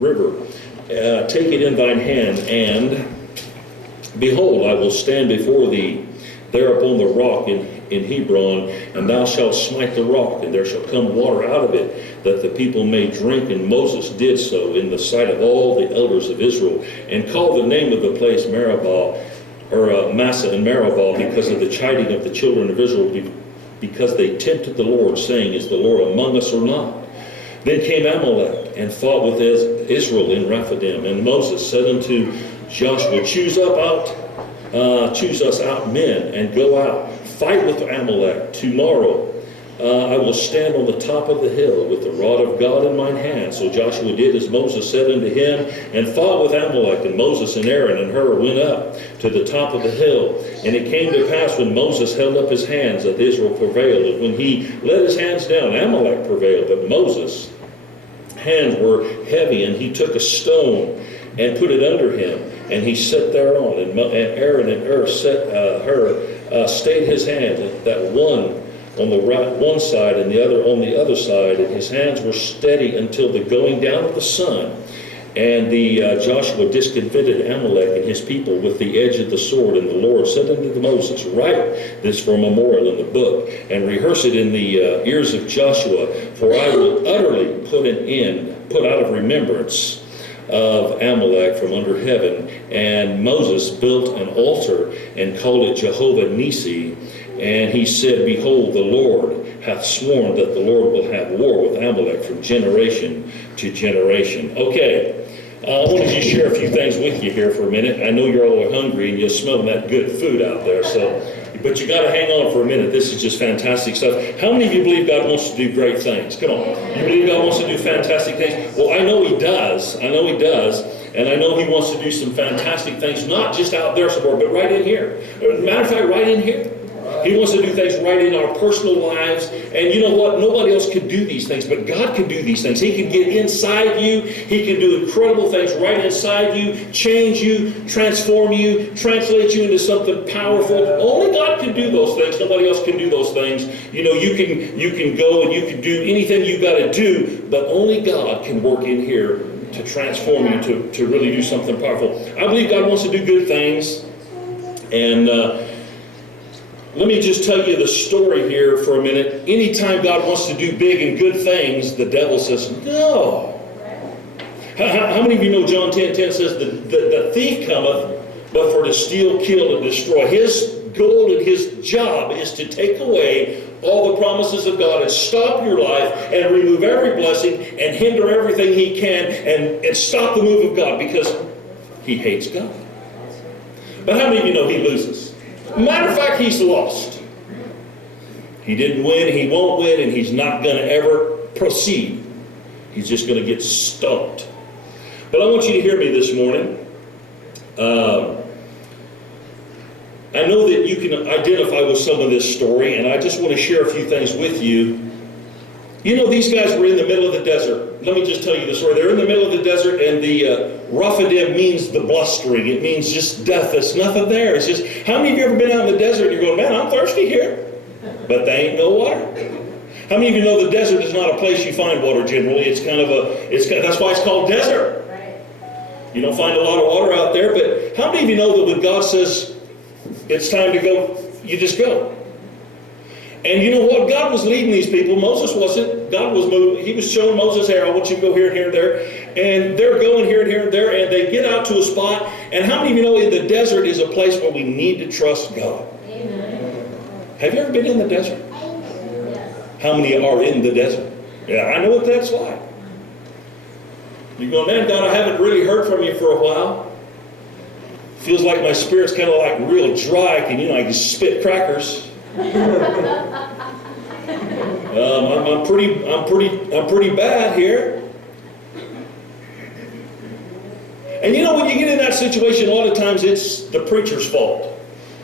River, take it in thine hand, and behold, I will stand before thee there upon the rock in Hebron, and thou shalt smite the rock, and there shall come water out of it, that the people may drink. And Moses did so in the sight of all the elders of Israel, and called the name of the place Meribah, or Massa and Meribah, because of the chiding of the children of Israel, because they tempted the Lord, saying, Is the Lord among us or not? Then came Amalek and fought with Israel in Rephidim. And Moses said unto Joshua, Choose us out men, and go out, fight with Amalek. Tomorrow I will stand on the top of the hill with the rod of God in mine hand. So Joshua did as Moses said unto him, and fought with Amalek. And Moses and Aaron and Hur went up to the top of the hill. And it came to pass, when Moses held up his hands, that Israel prevailed. And when he let his hands down, Amalek prevailed. But Moses' hands were heavy, and he took a stone and put it under him, and he sat thereon. And Aaron and Hur stayed his hand, that one on the right one side and the other on the other side, and his hands were steady until the going down of the sun. And Joshua discomfited Amalek and his people with the edge of the sword. And the Lord said unto Moses, Write this for a memorial in the book, and rehearse it in the ears of Joshua, for I will utterly put out of remembrance of Amalek from under heaven. And Moses built an altar and called it Jehovah Nissi. And he said, Behold, the Lord hath sworn that the Lord will have war with Amalek from generation to generation. Okay, I wanted to share a few things with you here for a minute. I know you're all hungry and you're smelling that good food out there, but you got to hang on for a minute. This is just fantastic stuff. How many of you believe God wants to do great things? Come on. You believe God wants to do fantastic things? Well, I know He does. And I know He wants to do some fantastic things, not just out there somewhere, but right in here. As a matter of fact, right in here. He wants to do things right in our personal lives. And you know what? Nobody else can do these things, but God can do these things. He can get inside you. He can do incredible things right inside you, change you, transform you, translate you into something powerful. Only God can do those things. Nobody else can do those things. You know, you can go and you can do anything you got to do, but only God can work in here to transform you, to really do something powerful. I believe God wants to do good things. And let me just tell you the story here for a minute. Anytime God wants to do big and good things, the devil says, no. How many of you know John 10:10 says, the thief cometh, but for to steal, kill, and destroy. His goal and his job is to take away all the promises of God and stop your life and remove every blessing and hinder everything he can and stop the move of God, because he hates God. But how many of you know he loses? Matter of fact, he's lost. He didn't win, he won't win, and he's not going to ever proceed. He's just going to get stumped. But I want you to hear me this morning. I know that you can identify with some of this story, and I just want to share a few things with you. You know, these guys were in the middle of the desert. Let me just tell you the story. They're in the middle of the desert, and the Rephidim means the blustering. It means just death. There's nothing there. It's just, how many of you ever been out in the desert and you're going, man, I'm thirsty here, but there ain't no water? How many of you know the desert is not a place you find water generally? It's that's why it's called desert. You don't find a lot of water out there, but how many of you know that when God says it's time to go, you just go? And you know what? God was leading these people. Moses wasn't. God was moving. He was showing Moses, here, I want you to go here and here and there. And they're going here and here and there. And they get out to a spot. And how many of you know in the desert is a place where we need to trust God? Amen. Have you ever been in the desert? Yes. How many are in the desert? Yeah, I know what that's like. You go, man, God, I haven't really heard from you for a while. Feels like my spirit's kind of like real dry. And I can spit crackers. I'm pretty bad here. And you know, when you get in that situation, a lot of times it's the preacher's fault.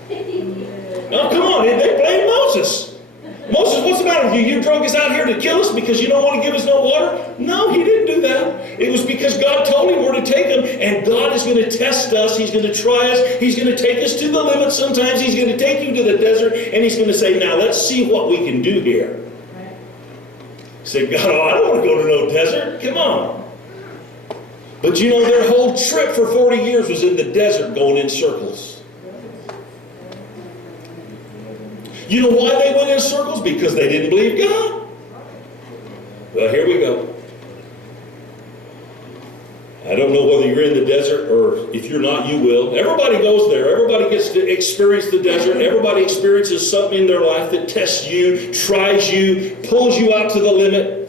Now, come on, they blame Moses. Moses, what's the matter with you? You drug us out here to kill us because you don't want to give us no water? No, he didn't do that. It was because God told him where to take him, and God is going to test us. He's going to try us. He's going to take us to the limit. Sometimes he's going to take you to the desert, and he's going to say, now let's see what we can do here. Say, God, I don't want to go to no desert. Come on. But you know, their whole trip for 40 years was in the desert going in circles. You know why they went in circles? Because they didn't believe God. Well, here we go. I don't know whether you're in the desert or if you're not, you will. Everybody goes there. Everybody gets to experience the desert. Everybody experiences something in their life that tests you, tries you, pulls you out to the limit.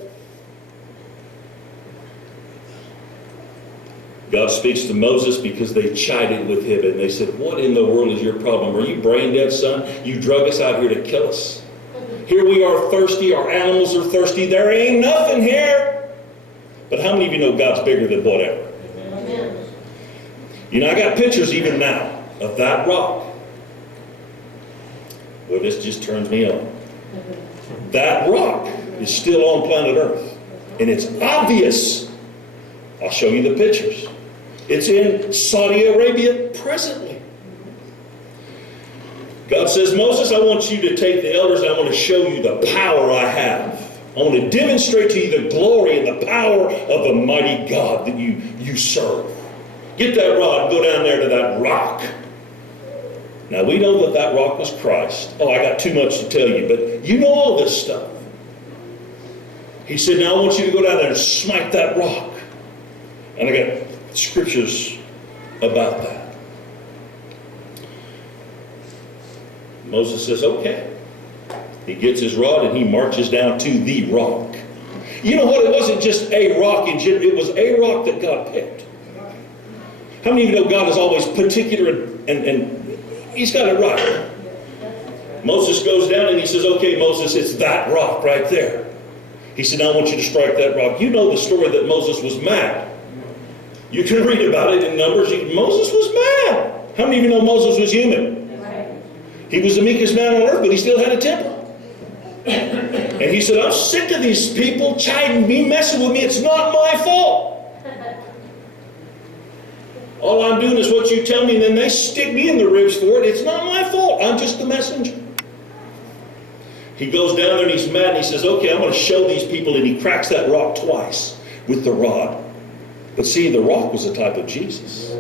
God speaks to Moses because they chided with him and they said, what in the world is your problem? Are you brain dead, son? You drug us out here to kill us. Here we are thirsty. Our animals are thirsty. There ain't nothing here. But how many of you know God's bigger than whatever? Amen. You know, I got pictures even now of that rock. Well, this just turns me on. That rock is still on planet Earth. And it's obvious. I'll show you the pictures. It's in Saudi Arabia presently. God says, Moses, I want you to take the elders and I want to show you the power I have. I want to demonstrate to you the glory and the power of the mighty God that you serve. Get that rod and go down there to that rock. Now, we know that rock was Christ. Oh, I got too much to tell you, but you know all this stuff. He said, now I want you to go down there and smite that rock. And I got scriptures about that. Moses says, okay. He gets his rod and he marches down to the rock. You know what? It wasn't just a rock in general. It was a rock that God picked. How many of you know God is always particular and he's got it right? Moses goes down and he says, okay, Moses, it's that rock right there. He said, now I want you to strike that rock. You know the story that Moses was mad. You can read about it in Numbers. Moses was mad. How many of you know Moses was human? He was the meekest man on earth, but he still had a temper. And he said, I'm sick of these people chiding me, messing with me. It's not my fault. All I'm doing is what you tell me, and then they stick me in the ribs for it. It's not my fault. I'm just the messenger. He goes down there and he's mad and he says, okay, I'm going to show these people, and he cracks that rock twice with the rod. But see, the rock was a type of Jesus.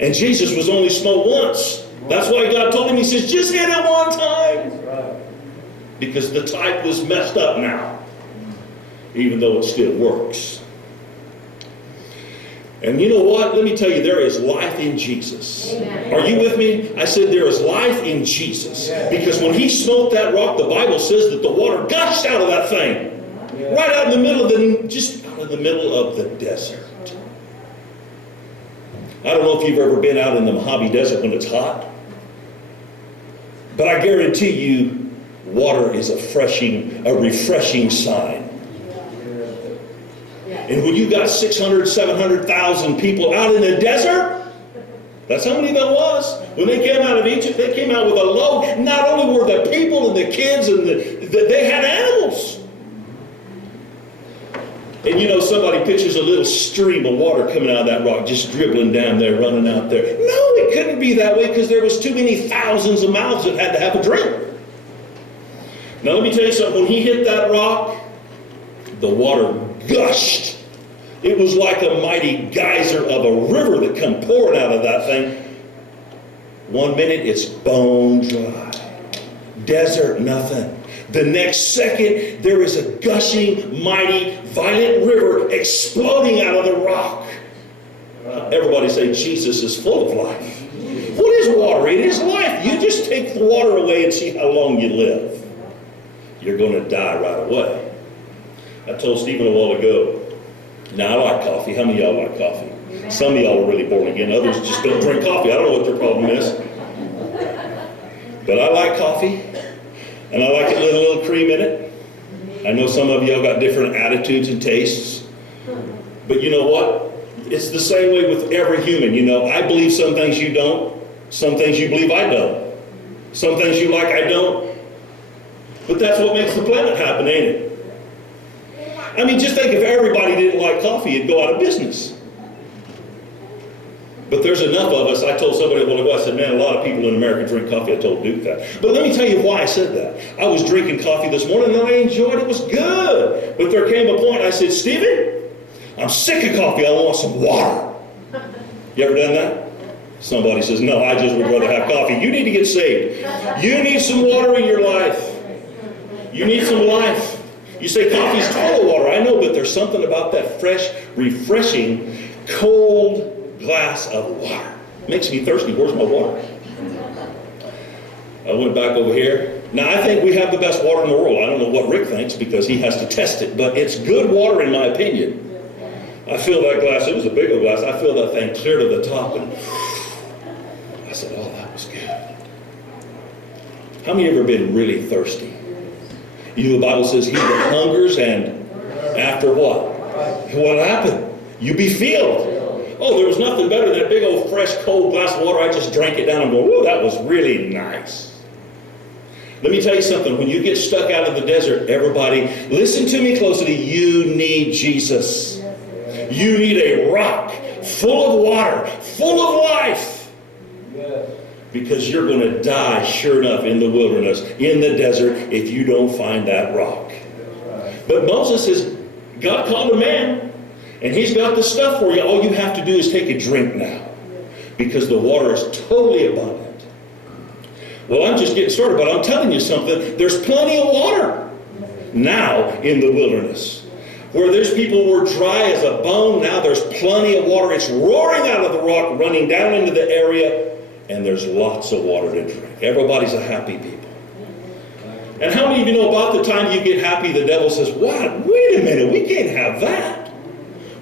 And Jesus was only smote once. That's why God told him, he says, just hit it one time. Because the type was messed up now. Even though it still works. And you know what? Let me tell you, there is life in Jesus. Amen. Are you with me? I said there is life in Jesus. Because when he smote that rock, the Bible says that the water gushed out of that thing. Right out in the middle of the middle of the desert. I don't know if you've ever been out in the Mojave Desert when it's hot. But I guarantee you, water is a refreshing sign. And when you got 600, 700,000 people out in the desert, that's how many that was. When they came out of Egypt, they came out with a load. Not only were the people and the kids, and they had animals. And you know, somebody pictures a little stream of water coming out of that rock, just dribbling down there, running out there. No, it couldn't be that way because there was too many thousands of mouths that had to have a drink. Now let me tell you something. When he hit that rock, the water gushed. It was like a mighty geyser of a river that come pouring out of that thing. 1 minute, it's bone dry. Desert, nothing. The next second, there is a gushing, mighty, violent river exploding out of the rock. Everybody say, Jesus is full of life. What is water? It is life. You just take the water away and see how long you live. You're going to die right away. I told Stephen a while ago, now I like coffee. How many of y'all like coffee? Some of y'all are really born again. Others just don't drink coffee. I don't know what their problem is. But I like coffee. And I like it with a little cream in it. I know some of y'all got different attitudes and tastes. But you know what? It's the same way with every human. You know, I believe some things you don't. Some things you believe I don't. Some things you like I don't. But that's what makes the planet happen, ain't it? I mean, just think if everybody didn't like coffee, it'd go out of business. But there's enough of us. I told somebody a while ago, I said, man, a lot of people in America drink coffee. I told Duke that. But let me tell you why I said that. I was drinking coffee this morning and I enjoyed it. It was good. But there came a point I said, Stephen, I'm sick of coffee. I want some water. You ever done that? Somebody says, no, I just would rather have coffee. You need to get saved. You need some water in your life. You need some life. You say coffee's full of water. I know, but there's something about that fresh, refreshing, cold glass of water. Makes me thirsty. Where's my water? I went back over here. Now, I think we have the best water in the world. I don't know what Rick thinks because he has to test it, but it's good water in my opinion. I filled that glass. It was a big old glass. I filled that thing clear to the top, and I said, oh, that was good. How many of you ever been really thirsty? You know, the Bible says, he that hungers and after what? What happened? You be filled. Oh, there was nothing better than that big old fresh, cold glass of water. I just drank it down and go, oh, that was really nice. Let me tell you something. When you get stuck out in the desert, everybody, listen to me closely. You need Jesus. You need a rock full of water, full of life. Because you're going to die, sure enough, in the wilderness, in the desert, if you don't find that rock. But Moses says, God called a man, and he's got the stuff for you. All you have to do is take a drink now, because the water is totally abundant. Well, I'm just getting started, but I'm telling you something. There's plenty of water now in the wilderness. Where there's people were dry as a bone, now there's plenty of water. It's roaring out of the rock, running down into the area, and there's lots of water to drink. Everybody's a happy people. And how many of you know about the time you get happy, the devil says, what? Wait a minute, we can't have that.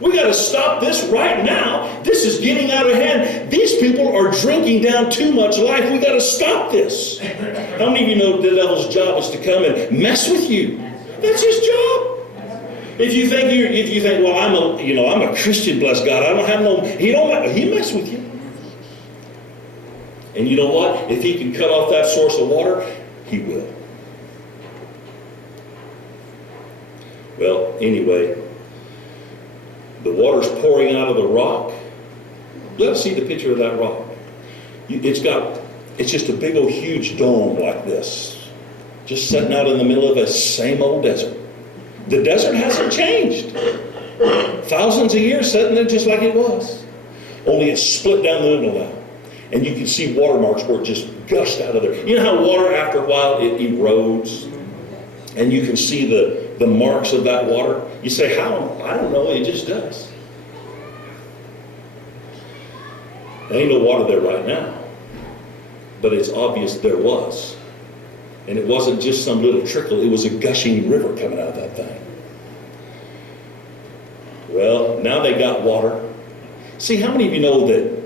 We got to stop this right now. This is getting out of hand. These people are drinking down too much life. We got to stop this. How many of you know the devil's job is to come and mess with you? That's his job. If you think well, I'm a Christian, bless God. I don't have no. He mess with you. And you know what? If he can cut off that source of water, he will. Well, anyway, the water's pouring out of the rock. Let's see the picture of that rock. It's just a big old huge dome like this, just sitting out in the middle of a same old desert. The desert hasn't changed. Thousands of years sitting there just like it was. Only it's split down the middle now. And you can see watermarks where it just gushed out of there. You know how water, after a while, it erodes? And you can see the marks of that water? You say, how? I don't know. It just does. There ain't no water there right now. But it's obvious there was. And it wasn't just some little trickle. It was a gushing river coming out of that thing. Well, now they got water. See, how many of you know that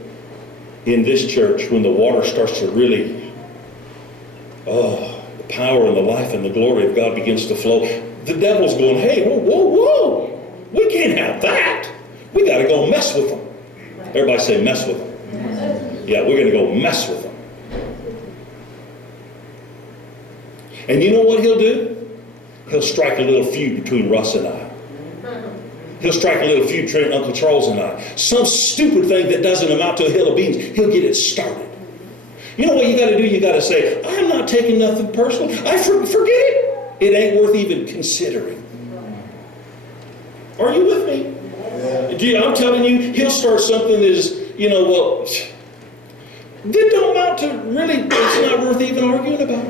in this church, when the water starts to really, the power and the life and the glory of God begins to flow, the devil's going, hey, whoa, we can't have that. We got to go mess with them. Everybody say mess with them. Yeah, we're going to go mess with them. And you know what he'll do? He'll strike a little feud between Russ and I. He'll strike a little feud between Uncle Charles and I. Some stupid thing that doesn't amount to a hill of beans. He'll get it started. You know what you got to do? You got to say, I'm not taking nothing personal. Forget it. It ain't worth even considering. Are you with me? I'm telling you, he'll start something that is, that don't amount to really, it's not worth even arguing about.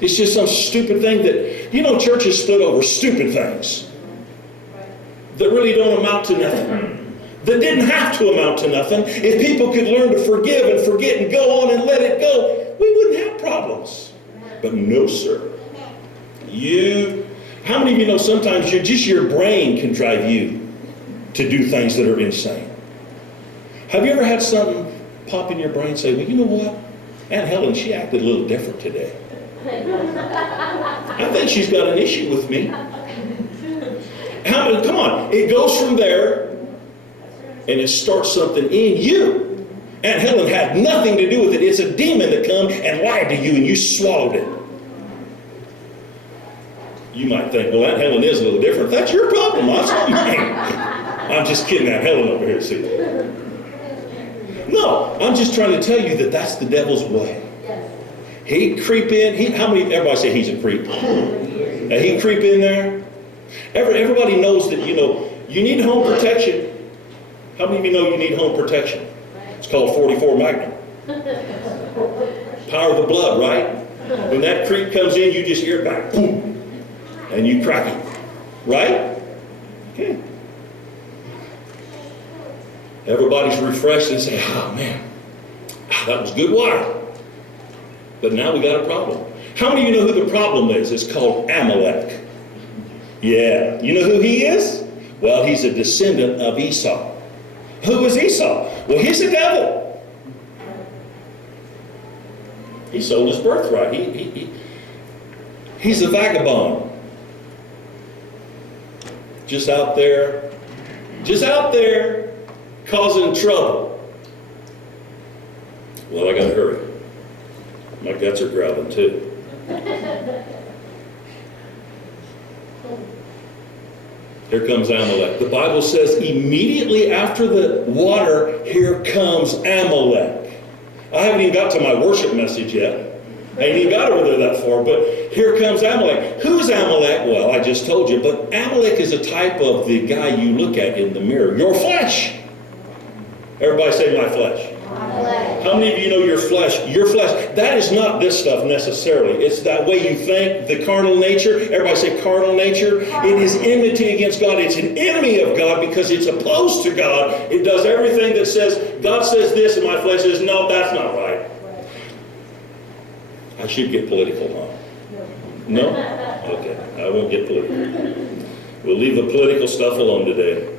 It's just some stupid thing that, church is split over stupid things that really don't amount to nothing. That didn't have to amount to nothing. If people could learn to forgive and forget and go on and let it go, we wouldn't have problems. But no, sir. How many of you know sometimes your brain can drive you to do things that are insane? Have you ever had something pop in your brain and say, well, you know what? Aunt Helen, she acted a little different today. I think she's got an issue with me. Come on, it goes from there and it starts something in you. Aunt Helen had nothing to do with it. It's a demon that come and lied to you and you swallowed it. You might think, well, Aunt Helen is a little different. That's your problem. That's not mine. I'm just kidding Aunt Helen over here, see. No, I'm just trying to tell you that that's the devil's way. He'd creep in. Everybody say he's a creep. He'd creep in there. Everybody knows that, You need home protection. How many of you know you need home protection? It's called 44 Magnum. Power of the blood, right? When that creep comes in, you just hear it back, boom, and you crack it. Right? Okay. Everybody's refreshed and say, oh man, that was good water. But now we got a problem. How many of you know who the problem is? It's called Amalek. Yeah. You know who he is? Well, he's a descendant of Esau. Who is Esau? Well, he's the devil. He sold his birthright. He's a vagabond. Just out there, causing trouble. Well, I gotta hurry. My guts are growling too. Here comes Amalek. The Bible says immediately after the water, here comes Amalek. I haven't even got to my worship message yet. I ain't even got over there that far, but here comes Amalek. Who's Amalek? Well, I just told you, but Amalek is a type of the guy you look at in the mirror. Your flesh. Everybody say my flesh. How many of you know your flesh? Your flesh, that is not this stuff necessarily. It's that way you think, the carnal nature. Everybody say carnal nature. It is enmity against God. It's an enemy of God because it's opposed to God. It does everything that says, God says this and my flesh says, no, that's not right. I should get political, huh? No? Okay, I won't get political. We'll leave the political stuff alone today.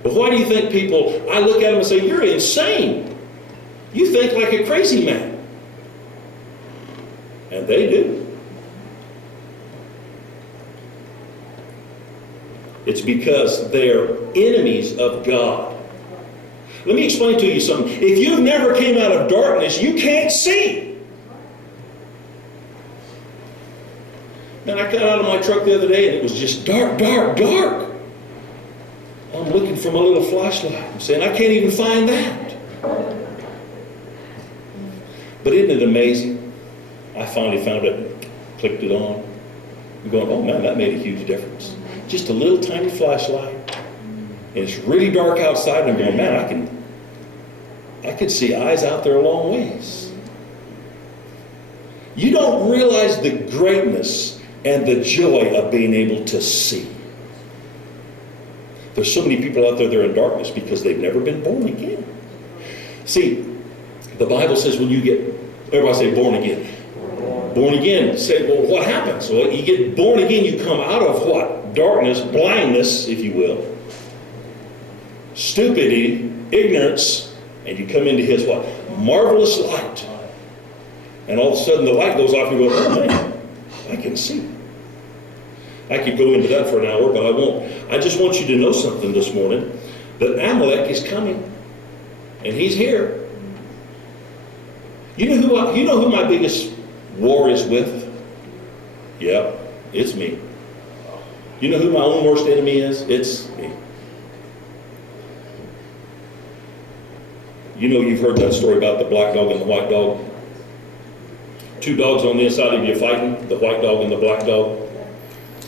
But why do you think people, I look at them and say, you're insane. You think like a crazy man. And they do. It's because they're enemies of God. Let me explain to you something. If you've never came out of darkness, you can't see. And I got out of my truck the other day and it was just dark, dark, dark. I'm looking for my little flashlight. I'm saying, I can't even find that. But isn't it amazing? I finally found it, clicked it on. I'm going, oh man, that made a huge difference. Just a little tiny flashlight. And it's really dark outside. And I'm going, man, I can see eyes out there a long ways. You don't realize the greatness and the joy of being able to see. There's so many people out there that are in darkness because they've never been born again. See, the Bible says when you get, everybody say born again. Born again. Say, well, what happens? Well, you get born again, you come out of what? Darkness, blindness, if you will. Stupidity, ignorance, and you come into his what? Marvelous light. And all of a sudden the light goes off and you go, oh man, I can see. I could go into that for an hour, but I won't. I just want you to know something this morning, that Amalek is coming, and he's here. You know who my biggest war is with? Yeah, it's me. You know who my own worst enemy is? It's me. You know, you've heard that story about the black dog and the white dog. Two dogs on the inside of you fighting, the white dog and the black dog.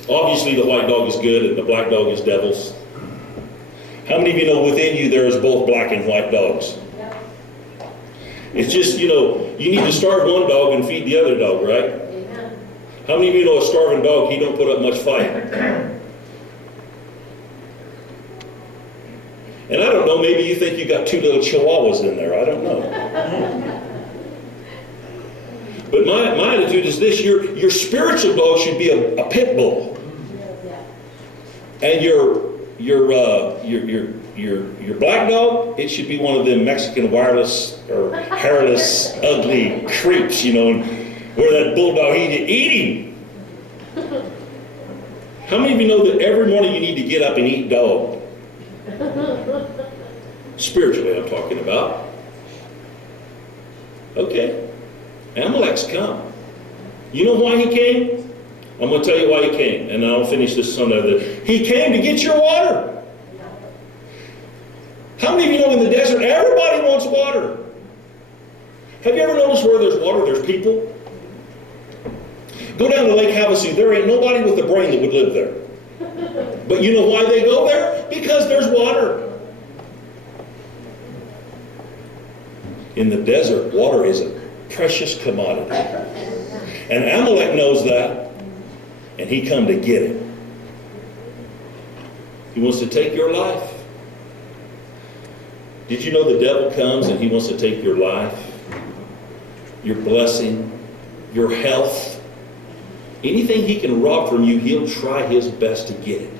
Obviously, the white dog is good and the black dog is devils. How many of you know within you there is both black and white dogs? It's just, you need to starve one dog and feed the other dog, right? How many of you know a starving dog, he don't put up much fight? And I don't know, maybe you think you got two little chihuahuas in there. I don't know. But my attitude is this: your spiritual dog should be a pit bull, and your black dog, it should be one of them Mexican wireless or hairless ugly creeps, where that bulldog eat him. How many of you know that every morning you need to get up and eat dog? Spiritually, I'm talking about. Okay. Amalek's come. You know why he came? I'm going to tell you why he came, and I'll finish this Sunday. He came to get your water. How many of you know in the desert, everybody wants water? Have you ever noticed where there's water, there's people? Go down to Lake Havasu. There ain't nobody with a brain that would live there. But you know why they go there? Because there's water. In the desert, water is a precious commodity. And Amalek knows that, and he come to get it. He wants to take your life. Did you know the devil comes and he wants to take your life, your blessing, your health? Anything he can rob from you, he'll try his best to get it.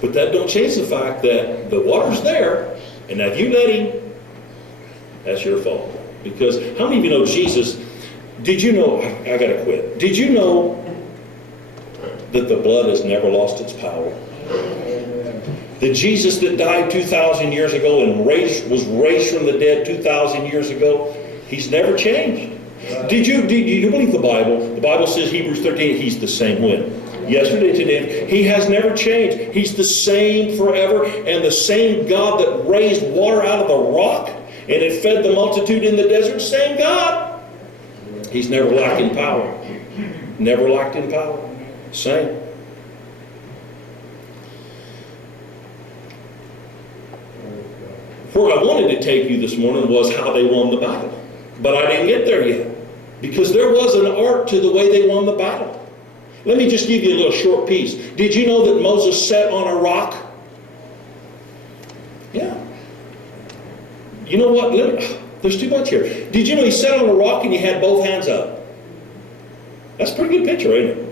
But that don't change the fact that the water's there, and if you let him, that's your fault. Because how many of you know Jesus? Did you know, I gotta quit. Did you know that the blood has never lost its power? The Jesus that died 2,000 years ago and was raised from the dead 2,000 years ago, he's never changed. Did you believe the Bible? The Bible says, Hebrews 13, he's the same when? Yesterday, today. He has never changed. He's the same forever, and the same God that raised water out of the rock and it fed the multitude in the desert, same God. He's never lacked in power. Never lacked in power. Same. Where I wanted to take you this morning was how they won the battle. But I didn't get there yet. Because there was an art to the way they won the battle. Let me just give you a little short piece. Did you know that Moses sat on a rock? Yeah. You know what? There's too much here. Did you know he sat on a rock and he had both hands up? That's a pretty good picture, ain't it?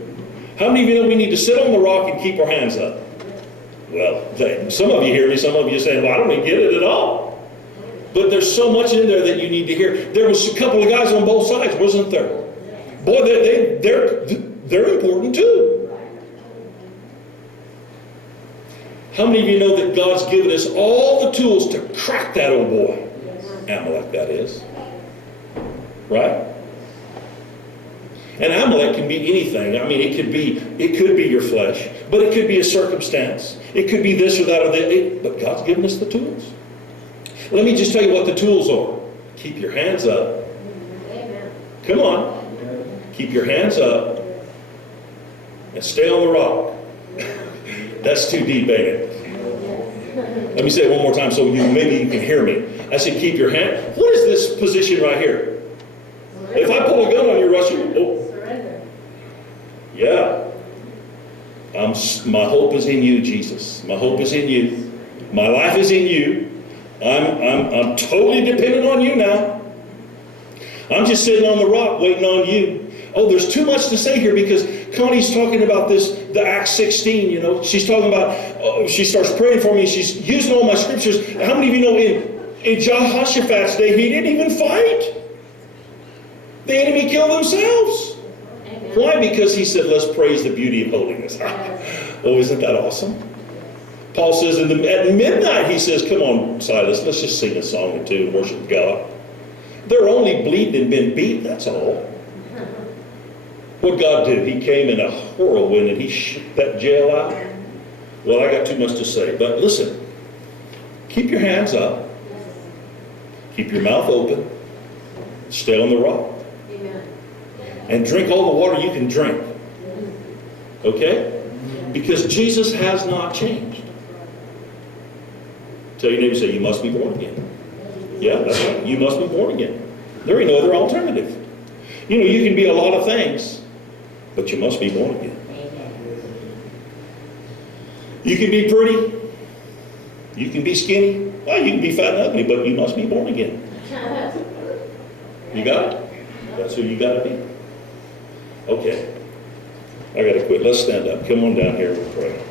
How many of you know we need to sit on the rock and keep our hands up? Well, some of you hear me, some of you saying, well, I don't even get it at all. But there's so much in there that you need to hear. There was a couple of guys on both sides, wasn't there? Boy, they're important too. How many of you know that God's given us all the tools to crack that old boy? Amalek, that is. Right? And Amalek can be anything. I mean, it could be your flesh, but it could be a circumstance. It could be this or that or that. But God's given us the tools. Let me just tell you what the tools are. Keep your hands up. Amen. Come on. Keep your hands up. And stay on the rock. That's too deep, ain't it? Let me say it one more time so maybe you can hear me. I said keep your hand. What is this position right here? If I pull a gun on you, Russ, surrender. Yeah. My hope is in you, Jesus. My hope is in you. My life is in you. I'm totally dependent on you now. I'm just sitting on the rock waiting on you. Oh, there's too much to say here because Connie's talking about this, the Acts 16, you know. She's talking about, she starts praying for me. She's using all my scriptures. How many of you know in Jehoshaphat's day, he didn't even fight? The enemy killed themselves. Amen. Why? Because he said, let's praise the beauty of holiness. Oh, isn't that awesome? Paul says at midnight, he says, come on, Silas, let's just sing a song or two and worship God. They're only bleeding and been beat, that's all. What God did, he came in a whirlwind and he shook that jail out. Well, I got too much to say, but listen, keep your hands up, keep your mouth open, stay on the rock, and drink all the water you can drink. Okay? Because Jesus has not changed. Tell your neighbor, say, you must be born again. Yeah, that's right. You must be born again. There ain't no other alternative. You know, you can be a lot of things, but you must be born again. You can be pretty. You can be skinny. Well, you can be fat and ugly, but you must be born again. You got it? That's who you got to be. Okay. I got to quit. Let's stand up. Come on down here and pray.